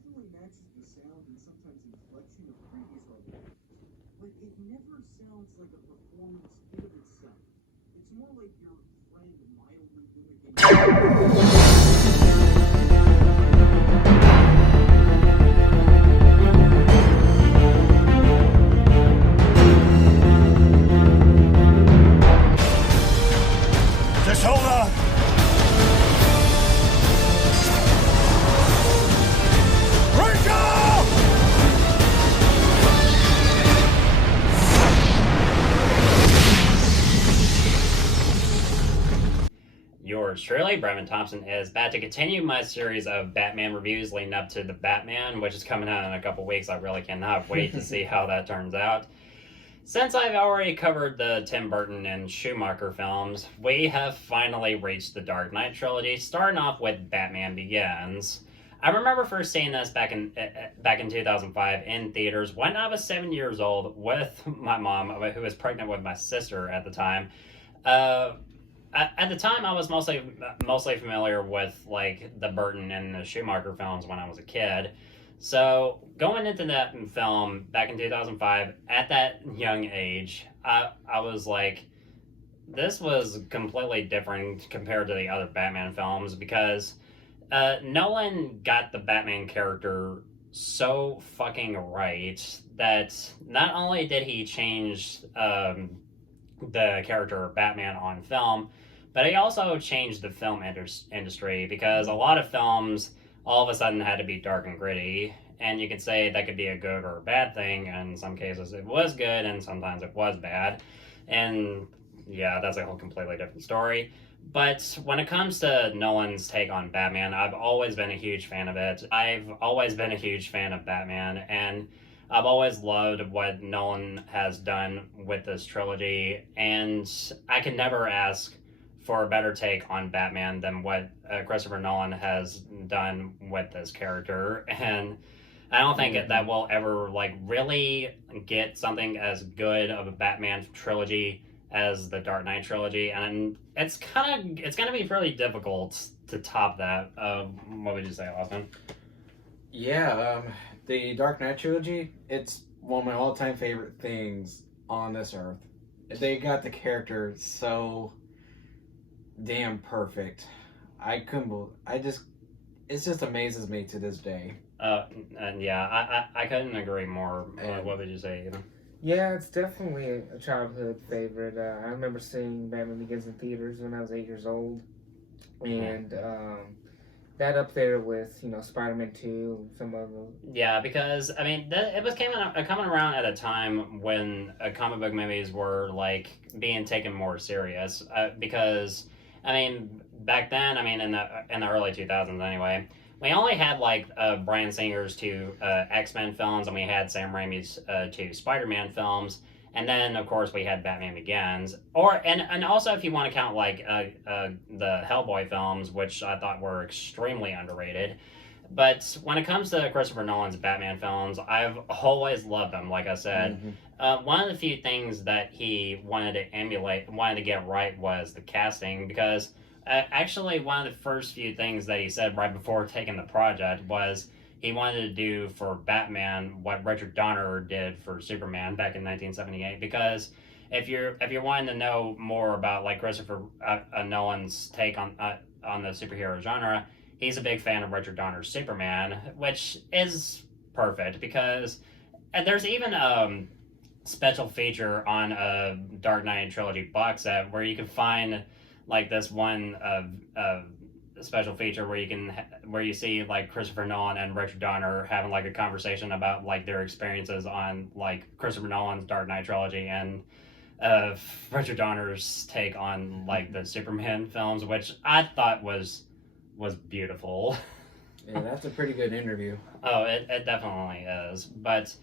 definitely matches the sound and sometimes inflection of previous Robocop, but it never sounds like a performance in of itself. It's more like your friend mildly mimicking. Just hold on. Franco! Yours truly, Brevin Thompson, is back to continue my series of Batman reviews leading up to the Batman, which is coming out in a couple weeks. I really cannot wait to see how that turns out. Since I've already covered the Tim Burton and Schumacher films, we have finally reached the Dark Knight trilogy, starting off with Batman Begins. I remember first seeing this back in 2005 in theaters when I was 7 years old with my mom, who was pregnant with my sister at the time. At the time, I was mostly familiar with like the Burton and the Schumacher films when I was a kid. So going into that film back in 2005, at that young age, I was like, this was completely different compared to the other Batman films because Nolan got the Batman character so fucking right that not only did he change the character of Batman on film, but he also changed the film industry because a lot of films all of a sudden had to be dark and gritty. And you could say that could be a good or a bad thing. And in some cases it was good, and sometimes it was bad. And yeah, that's a whole completely different story. But when it comes to Nolan's take on Batman, I've always been a huge fan of it. I've always been a huge fan of Batman, and I've always loved what Nolan has done with this trilogy. And I can never ask for a better take on Batman than what Christopher Nolan has done with this character. And I don't think that we'll ever like really get something as good of a Batman trilogy as the Dark Knight trilogy, and it's gonna be really difficult to top that. What would you say, Austin? Yeah, the Dark Knight trilogy, it's one of my all-time favorite things on this earth. They got the character so damn perfect. I it just amazes me to this day. And yeah, I couldn't agree more. What would you say, Ethan? Yeah, it's definitely a childhood favorite. I remember seeing Batman Begins in theaters when I was 8 years old, and that up there with Spider-Man 2, some of them. Yeah, because I mean, it was coming around at a time when comic book movies were like being taken more serious. Because I mean, back then, I mean, in the early 2000s anyway, we only had like Bryan Singer's two X-Men films, and we had Sam Raimi's two Spider-Man films, and then of course we had Batman Begins, and also if you want to count like the Hellboy films, which I thought were extremely underrated. But when it comes to Christopher Nolan's Batman films, I've always loved them. Like I said, one of the few things that he wanted to get right was the casting, because actually, one of the first few things that he said right before taking the project was he wanted to do for Batman what Richard Donner did for Superman back in 1978. Because if you're wanting to know more about like Christopher Nolan's take on the superhero genre, he's a big fan of Richard Donner's Superman, which is perfect because there's even a special feature on a Dark Knight trilogy box set where you can find like this one special feature where you see like Christopher Nolan and Richard Donner having like a conversation about like their experiences on like Christopher Nolan's Dark Knight trilogy and Richard Donner's take on like the Superman films, which I thought was beautiful. Yeah, that's a pretty good interview. Oh, it definitely is. But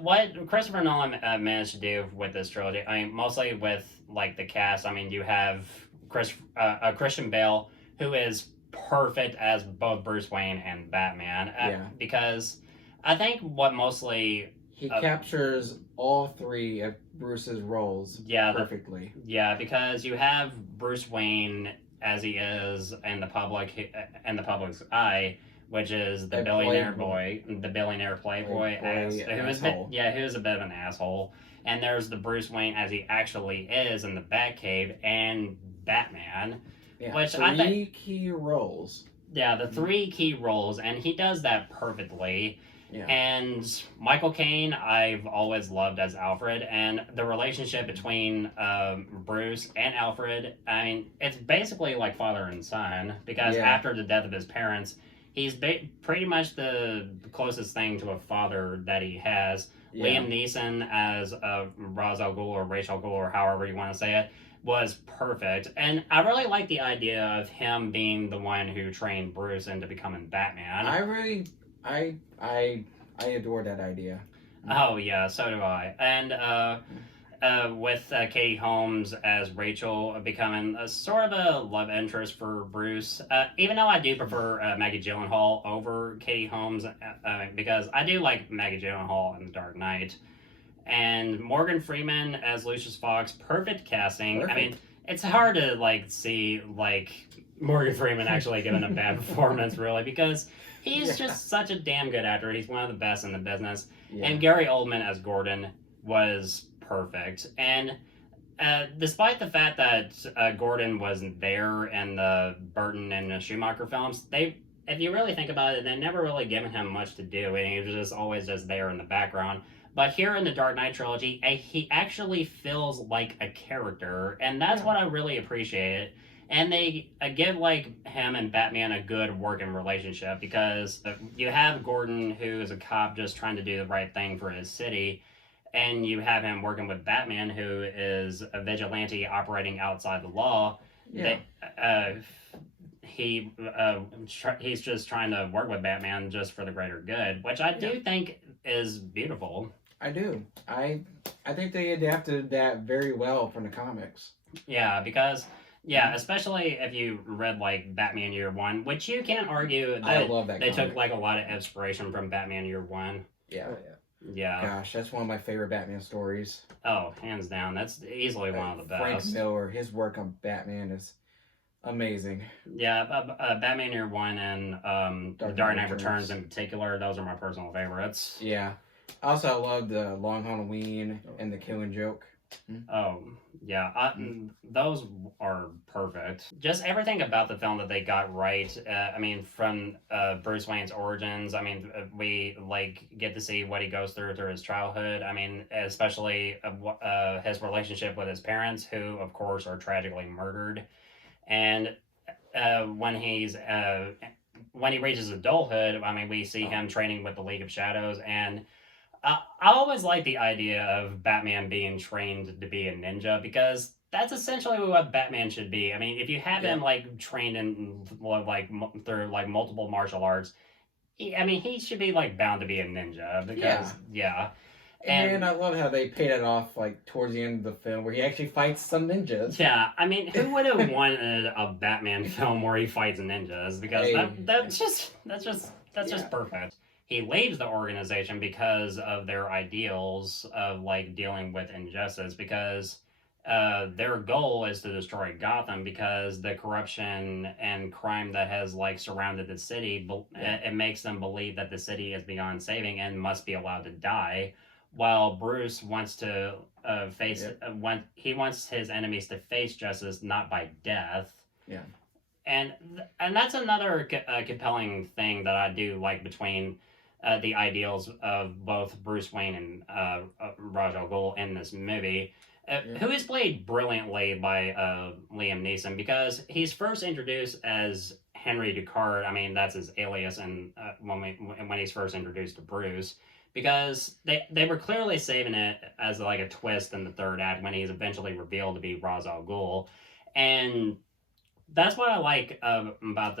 what Christopher Nolan managed to do with this trilogy, I mean, mostly with like the cast. I mean, you have Christian Bale, who is perfect as both Bruce Wayne and Batman. Because I think what mostly he captures all three of Bruce's roles perfectly. Because you have Bruce Wayne as he is in the public's eye, which is the A billionaire playboy. boy, the billionaire playboy, who was asshole. a bit of an asshole. And there's the Bruce Wayne as he actually is in the Batcave and Batman. Yeah, Which I three key roles. Yeah, the three key roles, and he does that perfectly. Yeah. And Michael Caine, I've always loved as Alfred, and the relationship between Bruce and Alfred, I mean, it's basically like father and son, because Yeah. after the death of his parents, he's pretty much the closest thing to a father that he has. Yeah. Liam Neeson as Ra's al Ghul, or Rachel Ghul, or however you want to say it, was perfect. And I really like the idea of him being the one who trained Bruce into becoming Batman. I adore that idea. Oh yeah, so do I. And with Katie Holmes as Rachel becoming a sort of a love interest for Bruce, even though I do prefer Maggie Gyllenhaal over Katie Holmes, because I do like Maggie Gyllenhaal in The Dark Knight. And Morgan Freeman as Lucius Fox, perfect casting. Perfect. I mean, it's hard to see Morgan Freeman actually giving a bad performance, really, because he's just such a damn good actor. He's one of the best in the business. Yeah. And Gary Oldman as Gordon was perfect. And despite the fact that Gordon wasn't there in the Burton and the Schumacher films, if you really think about it, they never really given him much to do, and he was just always just there in the background. But here in the Dark Knight trilogy, he actually feels like a character, and that's what I really appreciate. And they give him and Batman a good working relationship, because you have Gordon, who is a cop just trying to do the right thing for his city, and you have him working with Batman, who is a vigilante operating outside the law. Yeah. He's just trying to work with Batman just for the greater good, which I do think is beautiful. I do. I think they adapted that very well from the comics. Yeah, because especially if you read Batman Year One, which you can't argue that I love that they comic. took a lot of inspiration from Batman Year One. Yeah. Oh, yeah. Yeah. Gosh, that's one of my favorite Batman stories. Oh, hands down, that's easily one of the Frank best. Miller, his work on Batman is amazing. Yeah, Batman Year One and Dark Knight Returns in particular, those are my personal favorites. Yeah. Also, I love the Long Halloween and the Killing Joke. Oh, yeah. Those are perfect. Just everything about the film that they got right. I mean, from Bruce Wayne's origins, I mean, we get to see what he goes through his childhood. I mean, especially his relationship with his parents, who, of course, are tragically murdered. And when he reaches adulthood, I mean, we see him training with the League of Shadows, and I always like the idea of Batman being trained to be a ninja, because that's essentially what Batman should be. I mean, if you have him trained in through multiple martial arts, he should be bound to be a ninja, because And I love how they paid it off towards the end of the film, where he actually fights some ninjas. Yeah, I mean, who would have wanted a Batman film where he fights ninjas? Because that's just perfect. He leaves the organization because of their ideals of dealing with injustice, because their goal is to destroy Gotham, because the corruption and crime that has surrounded the city, it makes them believe that the city is beyond saving and must be allowed to die. While Bruce wants to he wants his enemies to face justice, not by death. Yeah. And that's another compelling thing that I do like between the ideals of both Bruce Wayne and Ra's al Ghul in this movie, who is played brilliantly by Liam Neeson, because he's first introduced as Henry Ducard. I mean, that's his alias, and when he's first introduced to Bruce, because they were clearly saving it as a twist in the third act when he's eventually revealed to be Ra's al Ghul. And that's what I like about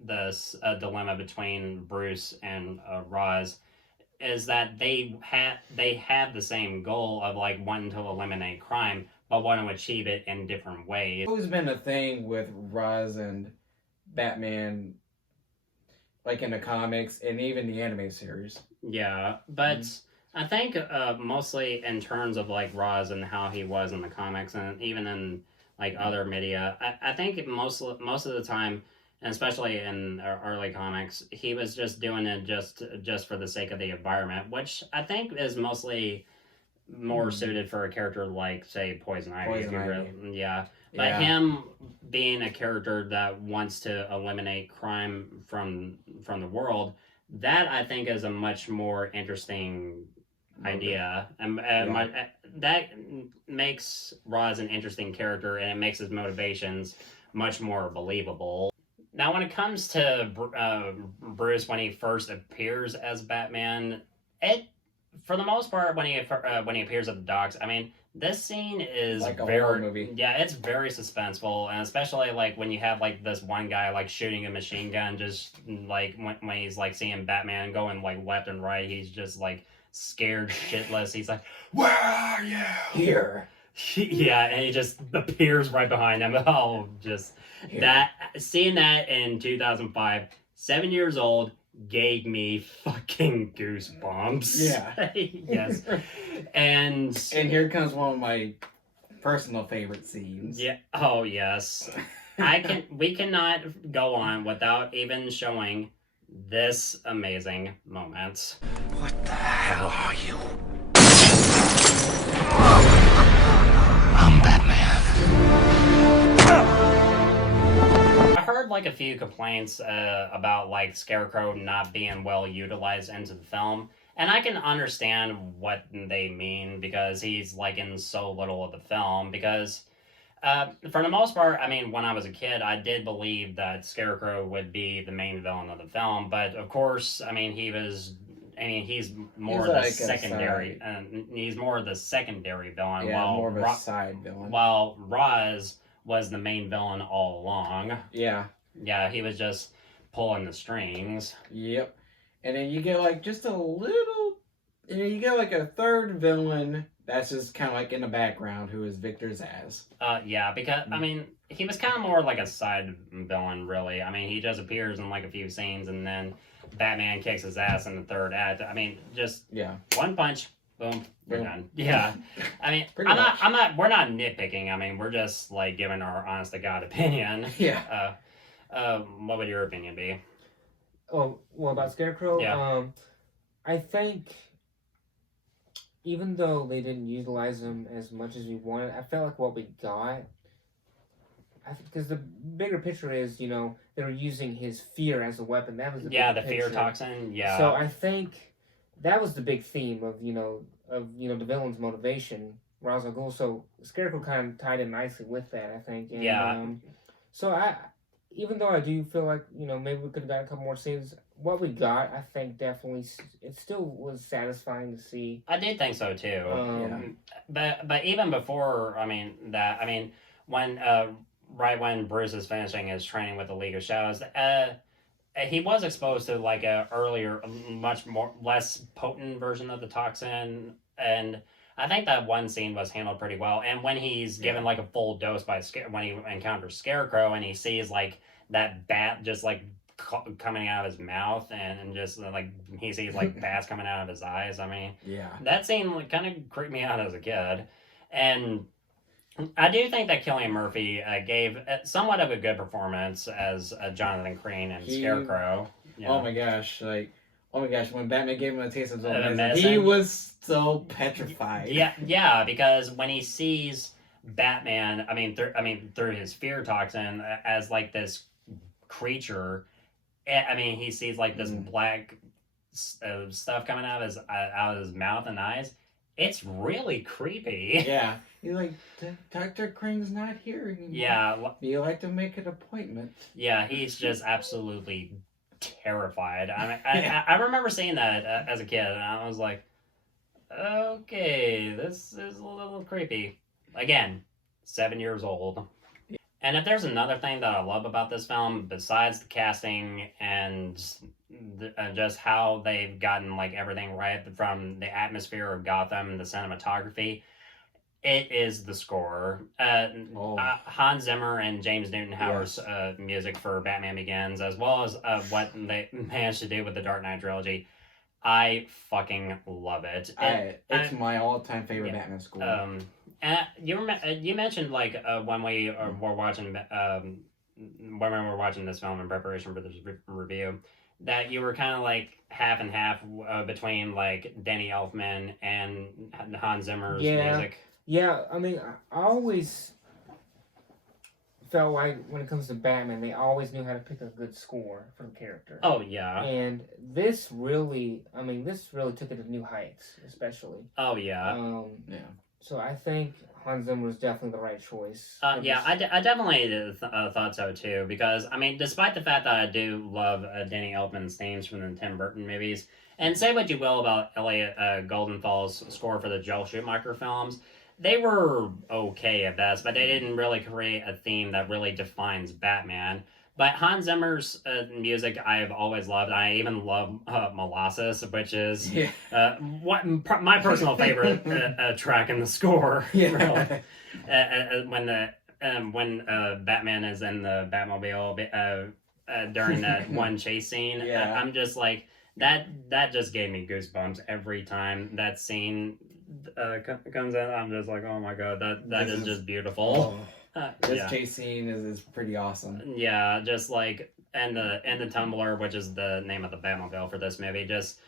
this dilemma between Bruce and Ra's, is that they have the same goal of wanting to eliminate crime, but want to achieve it in different ways. It's always been a thing with Ra's and Batman, in the comics and even the anime series. Yeah, but I think mostly in terms of Ra's and how he was in the comics, and even in other media, I think most of the time and especially in early comics, he was just doing it just for the sake of the environment, which I think is mostly more suited for a character like, say, Poison Ivy. Poison Ivy. Yeah. But him being a character that wants to eliminate crime from the world, that I think is a much more interesting idea, and that makes Roz an interesting character, and it makes his motivations much more believable. Now, when it comes to Bruce when he first appears as Batman, it, for the most part, when he appears at the docks, I mean, this scene is like a very horror movie. Yeah, it's very suspenseful, and especially like when you have like this one guy like shooting a machine gun, just like when he's like seeing Batman going like left and right, he's just like scared shitless. He's like, "Where are you?" Here. Yeah, and he just appears right behind him. Oh, just that, seeing that in 2005, 7 years old, gave me fucking goosebumps. Yeah. Yes. And here comes one of my personal favorite scenes. yeah. Oh yes. We cannot go on without even showing this amazing moment. What the hell are you? I'm Batman. I heard like a few complaints about like Scarecrow not being well utilized into the film, and I can understand what they mean because he's like in so little of the film. Because for the most part, I mean, when I was a kid, I did believe that Scarecrow would be the main villain of the film, but of course, I mean, he's more the like secondary, he's more the secondary villain. Yeah, while more of a side villain. While Roz was the main villain all along. Yeah. Yeah, he was just pulling the strings. Yep. And then you get like just a little, and then you get like a third villain that's just kind of like in the background, who is Victor Zsasz. Yeah, because I mean, he was kind of more like a side villain, really. I mean, he just appears in like a few scenes, and then Batman kicks his ass in the third act. I mean, just one punch, boom, we're done. Yeah, I mean, we're not nitpicking. I mean, we're just like giving our honest to God opinion. Yeah. What would your opinion be? Oh, well, about Scarecrow? Yeah. I think even though they didn't utilize him as much as we wanted, I felt like what we got, because the bigger picture is, you know, they were using his fear as a weapon. That was the the fear fear toxin. Yeah. So I think that was the big theme of the villain's motivation, Ra's al Ghul. So Scarecrow kind of tied in nicely with that, I think. And, so even though I do feel like, you know, maybe we could have got a couple more scenes, what we got, I think definitely, it still was satisfying to see. I did think so too. But even before, when right when Bruce is finishing his training with the League of Shadows, he was exposed to like a earlier, much less potent version of the toxin, and I think that one scene was handled pretty well. And when he's given like a full dose when he encounters Scarecrow and he sees like that bat just like coming out of his mouth and just like he sees like bats coming out of his eyes. I mean, that scene like, kind of creeped me out as a kid. And I do think that Cillian Murphy gave somewhat of a good performance as Jonathan Crane and Scarecrow. Oh my gosh, when Batman gave him a taste of his own medicine, he was so petrified. Yeah, because when he sees Batman, through his fear toxin as like this creature, he sees like this black stuff coming out of his mouth and eyes. It's really creepy. Yeah, he's like, Dr. Crane's not here anymore. Yeah, you like to make an appointment. Yeah, he's just absolutely terrified. I remember seeing that as a kid, and I was like, okay, this is a little creepy. Again, 7 years old. And if there's another thing that I love about this film, besides the casting and just how they've gotten like everything right from the atmosphere of Gotham and the cinematography, it is the score. Hans Zimmer and James Newton Howard's music for Batman Begins, as well as what they managed to do with the Dark Knight trilogy. I fucking love it. It's my all-time favorite Batman score. And you mentioned like when we were watching when we were watching this film in preparation for this review, that you were kind of like half and half between like Danny Elfman and Hans Zimmer's music. Yeah, I mean, I always felt like when it comes to Batman, they always knew how to pick a good score for the character. Oh yeah. And this really took it to new heights, especially. Oh yeah. Yeah. So I think Hans Zimmer was definitely the right choice. Yeah, I definitely thought so too, because, I mean, despite the fact that I do love Danny Elfman's themes from the Tim Burton movies, and say what you will about Elliot Goldenthal's score for the Joel Schumacher films, they were okay at best, but they didn't really create a theme that really defines Batman. But Hans Zimmer's music I've always loved. I even love Molasses, which is my personal favorite track in the score. Yeah. Really. When Batman is in the Batmobile during that one chase scene, I'm just like, that just gave me goosebumps every time that scene comes in. I'm just like, oh my god, that is just beautiful. This chase scene is pretty awesome. Yeah, just like and the Tumbler, which is the name of the Batmobile for this movie, just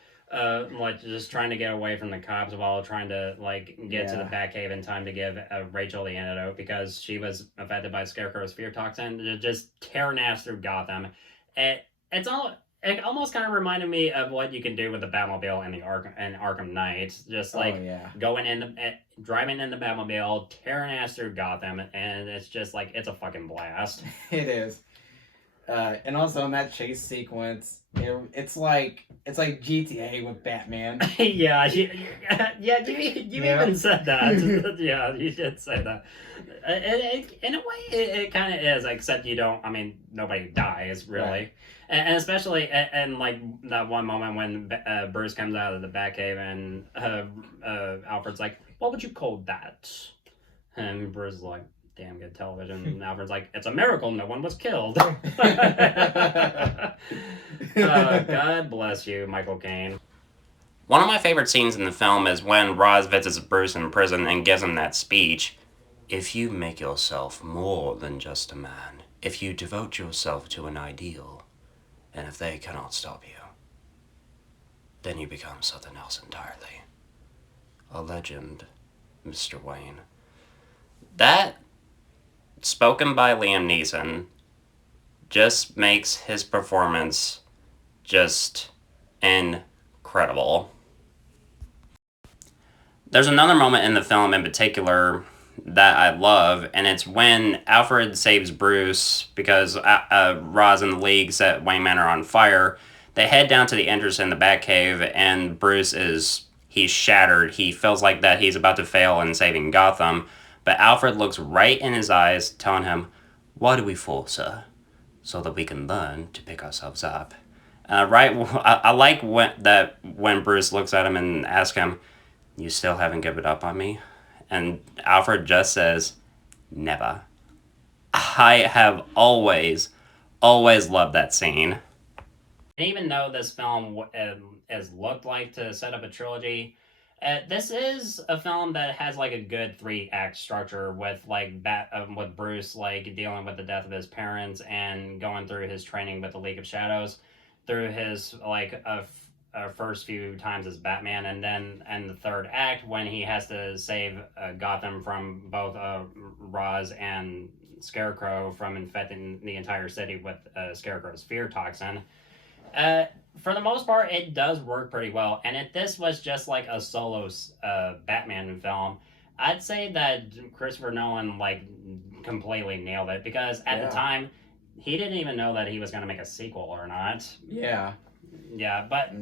trying to get away from the cops while trying to like get to the Batcave in time to give Rachel the antidote because she was affected by Scarecrow's fear toxin. Just tearing ass through Gotham. It almost kind of reminded me of what you can do with the Batmobile in Arkham Knight. Just like driving in the Batmobile, tearing ass through Gotham, and it's just like, it's a fucking blast. It is. And also in that chase sequence, it's like GTA with Batman. Yeah, you even said that. Yeah, you did say that. In a way, it kind of is, except nobody dies, really. Right. And especially, and like that one moment when Bruce comes out of the Batcave and Alfred's like, what would you call that? And Bruce is like, damn good television. And Alfred's like, it's a miracle no one was killed. God bless you, Michael Caine. One of my favorite scenes in the film is when Roz visits Bruce in prison and gives him that speech. If you make yourself more than just a man, if you devote yourself to an ideal, and if they cannot stop you, then you become something else entirely. A legend, Mr. Wayne. That, spoken by Liam Neeson, just makes his performance just incredible. There's another moment in the film in particular that I love, and it's when Alfred saves Bruce because Roz and the League set Wayne Manor on fire. They head down to the entrance in the Batcave, and Bruce he's shattered. He feels like that he's about to fail in saving Gotham, but Alfred looks right in his eyes, telling him, "Why do we fall, sir? So that we can learn to pick ourselves up." I like when Bruce looks at him and asks him, "You still haven't given up on me?" And Alfred just says, "Never." I have always loved that scene. And even though this film is looked like to set up a trilogy, this is a film that has like a good 3-act structure with like with Bruce like dealing with the death of his parents and going through his training with the League of Shadows, through his like first few times as Batman, and then in the 3rd act when he has to save Gotham from both Roz and Scarecrow from infecting the entire city with Scarecrow's fear toxin. For the most part, it does work pretty well, and if this was just like a solo Batman film, I'd say that Christopher Nolan like completely nailed it, because at the time he didn't even know that he was going to make a sequel or not. Yeah, but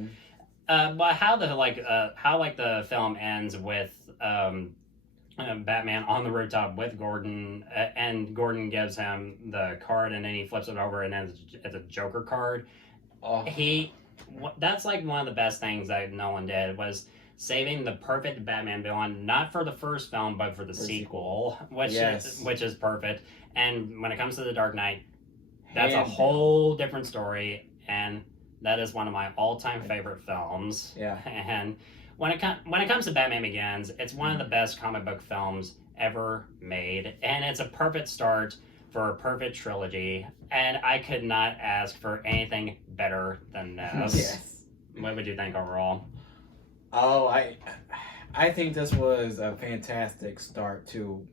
how the film ends with Batman on the rooftop with Gordon, and Gordon gives him the card, and then he flips it over, and then it's a Joker card. Oh. That's like one of the best things that Nolan did, was saving the perfect Batman villain, not for the first film, but for the sequel, which is perfect. And when it comes to The Dark Knight, that's a whole different story, and that is one of my all-time favorite films. Yeah. And when it comes to Batman Begins, it's one of the best comic book films ever made, and it's a perfect start for a perfect trilogy, and I could not ask for anything better than this. Yes. What would you think overall? Oh, I think this was a fantastic start to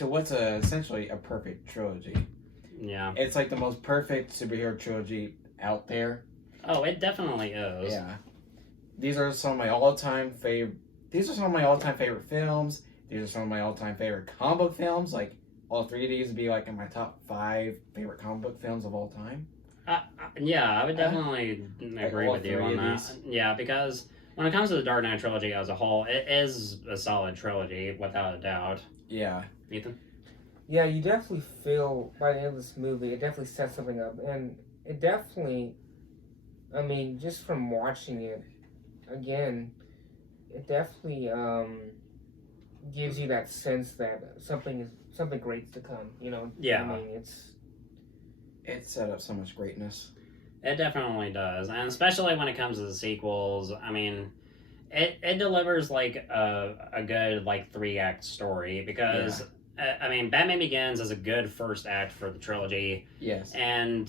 what's essentially a perfect trilogy. Yeah. It's like the most perfect superhero trilogy out there. Oh, it definitely is. Yeah. These are some of my all-time favorite. These are some of my all-time favorite films. These are some of my all-time favorite comic book films. Like all three of these would be like in my top 5 favorite comic book films of all time. Yeah, I would definitely agree all with you three on of that. these. Yeah, because when it comes to the Dark Knight trilogy as a whole, it is a solid trilogy without a doubt. Yeah. Ethan? Yeah, you definitely feel by the end of this movie, it definitely sets something up, and it definitely, I mean, just from watching it again, it definitely gives you that sense that something great's to come. You know? Yeah. I mean, It set up so much greatness. It definitely does, and especially when it comes to the sequels. I mean, it delivers like a good like 3-act story because I mean, Batman Begins is a good first act for the trilogy, Yes. and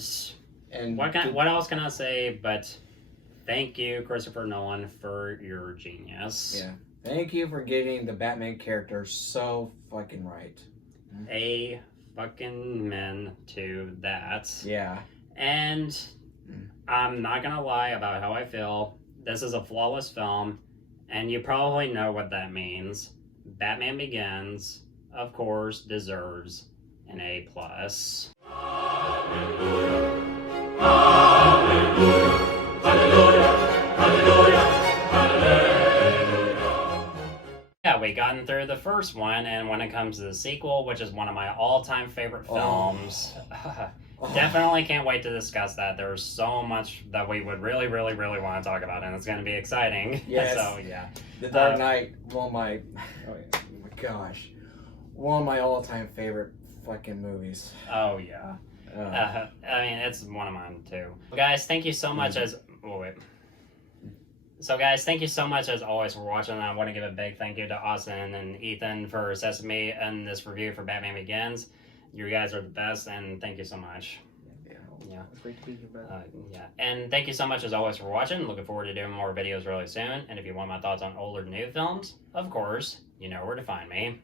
what else can I say? But thank you, Christopher Nolan, for your genius. Yeah. Thank you for getting the Batman character so fucking right. A fucking men to that. Yeah. And I'm not gonna lie about how I feel. This is a flawless film, and you probably know what that means. Batman Begins, of course, deserves an A+. Yeah, we gotten through the first one, and when it comes to the sequel, which is one of my all-time favorite films, definitely can't wait to discuss that. There's so much that we would really, really, really want to talk about, and it's going to be exciting. Yes. So, yeah. The Dark Knight, one of my, oh yeah. oh my gosh, one of my all-time favorite fucking movies. Oh, yeah. I mean, it's one of mine, too. Guys, thank you so much So, guys, thank you so much as always for watching. I want to give a big thank you to Austin and Ethan for assessing me in this review for Batman Begins. You guys are the best, and thank you so much. Yeah. It's great to be here, brother. Yeah. And thank you so much as always for watching. Looking forward to doing more videos really soon. And if you want my thoughts on old or new films, of course, you know where to find me.